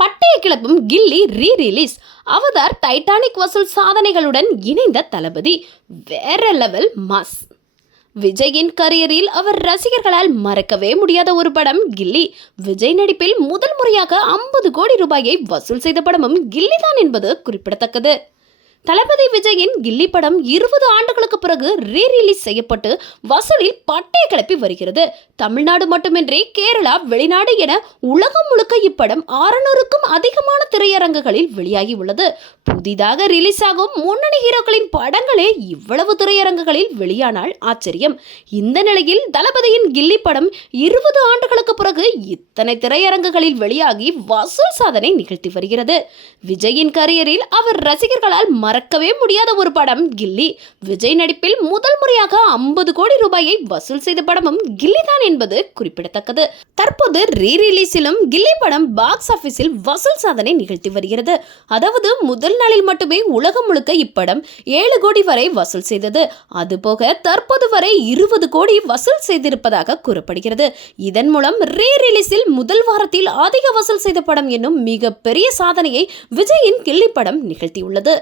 பட்டைய கிளப்பும் Ghilli re release Avatar Titanic வசூல் சாதனைகளுடன் இணைந்த தளபதி. வேற லெவல் மாஸ் விஜயின் கரியரில் அவர் ரசிகர்களால் மறக்கவே முடியாத ஒரு படம் கில்லி. விஜய் நடிப்பில் முதல் முறையாக ஐம்பது கோடி ரூபாயை வசூல் செய்த படமும் கில்லி தான் என்பது குறிப்பிடத்தக்கது. தளபதி விஜயின் கில்லி படம் இருபது ஆண்டுகளுக்கு பிறகு ரீ ரிலீஸ் செய்யப்பட்டு வசூலில் பட்டைய கிளப்பி வருகிறது. தமிழ்நாடு மட்டுமின்றி கேரளா வெளிநாடு என உலகம் முழுக்க இப்படம் அறுநூறுக்கும் அதிகமான திரையரங்குகளில் வெளியாகி உள்ளது. புதிதாக ரிலீஸ் ஆகும் முன்னணி ஹீரோக்களின் படங்களே இவ்வளவு திரையரங்குகளில் வெளியானால் ஆச்சரியம். இந்த நிலையில் தளபதியின் கில்லி படம் இருபது ஆண்டுகளுக்கு பிறகு இத்தனை திரையரங்குகளில் வெளியாகி வசூல் சாதனை நிகழ்த்தி வருகிறது. விஜயின் கரியரில் அவர் ரசிகர்களால் மறக்கவே முடியாத ஒரு படம் கில்லி. விஜய் நடிப்பில் முதல் முறையாக ஐம்பது கோடி ரூபாயை வசூல் செய்த படமும் கில்லி தான் என்பது குறிப்பிடத்தக்கது. தற்போது ரீ ரிலீஸிலும் கில்லி படம் பாக்ஸ் ஆபீஸில் வசூல் சாதனை நிகழ்த்தி வருகிறது. அதாவது முதல் நாளில் மட்டுமே உலகம் முழுக்க இப்படம் ஏழு கோடி வரை வசூல் செய்தது. அதுபோக தற்போது வரை இருபது கோடி வசூல் செய்திருப்பதாக கூறப்படுகிறது. இதன் மூலம் ரீ ரிலீஸில் முதல் வாரத்தில் அதிக வசூல் செய்த படம் என்னும் மிகப்பெரிய சாதனையை விஜயின் கில்லி படம் நிகழ்த்தியுள்ளது.